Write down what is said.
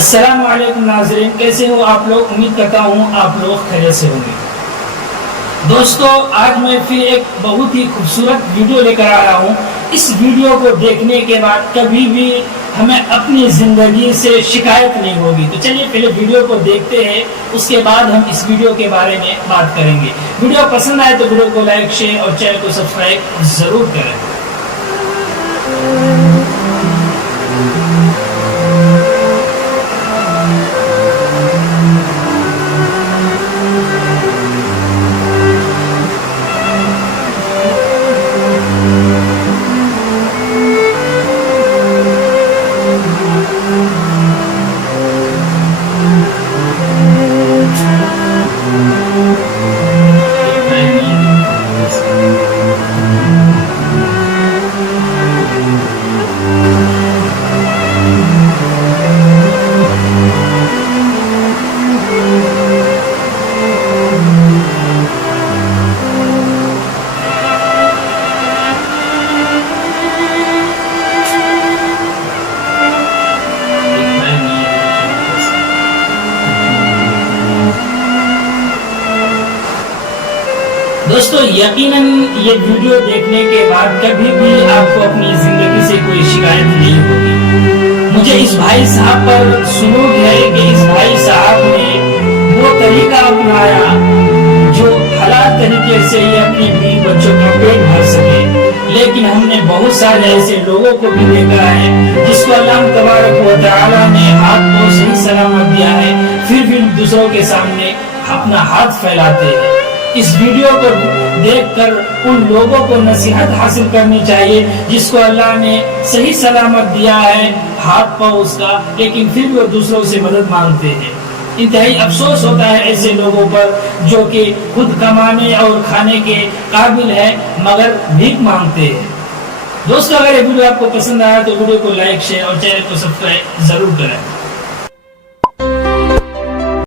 अस्सलाम वालेकुम नाज़रीन, कैसे हो आप लोग। उम्मीद करता हूँ आप लोग खैरियत से होंगे। दोस्तों, आज मैं फिर एक बहुत ही खूबसूरत वीडियो लेकर आया हूँ। इस वीडियो को देखने के बाद कभी भी हमें अपनी ज़िंदगी से शिकायत नहीं होगी। तो चलिए पहले वीडियो को देखते हैं, उसके बाद हम इस वीडियो के बारे में बात करेंगे। वीडियो पसंद आए तो वीडियो को लाइक, शेयर और चैनल को सब्सक्राइब ज़रूर करें। दोस्तों, यकीनन ये वीडियो देखने के बाद कभी भी आपको अपनी जिंदगी से कोई शिकायत नहीं होगी। मुझे इस भाई साहब पर सुरूर है कि इस भाई साहब ने वो तरीका अपनाया जो हलाल तरीके से ये अपने बीवी बच्चों का पेट भर सके। लेकिन हमने बहुत सारे ऐसे लोगों को भी देखा है जिसको अल्लाह तबारक व तआला ने हाथ को सही सलामत दिया है, फिर भी दूसरों के सामने अपना हाथ फैलाते हैं। इस वीडियो को देखकर उन लोगों को नसीहत हासिल करनी चाहिए जिसको अल्लाह ने सही सलामत दिया है हाथ पांव उसका, लेकिन फिर वो दूसरों से मदद मांगते हैं। इंतहाई अफसोस होता है ऐसे लोगों पर जो कि खुद कमाने और खाने के काबिल है मगर भीख मांगते हैं। दोस्तों, अगर ये वीडियो आपको पसंद आया तो वीडियो को लाइक, शेयर और चैनल को सब्सक्राइब जरूर करें।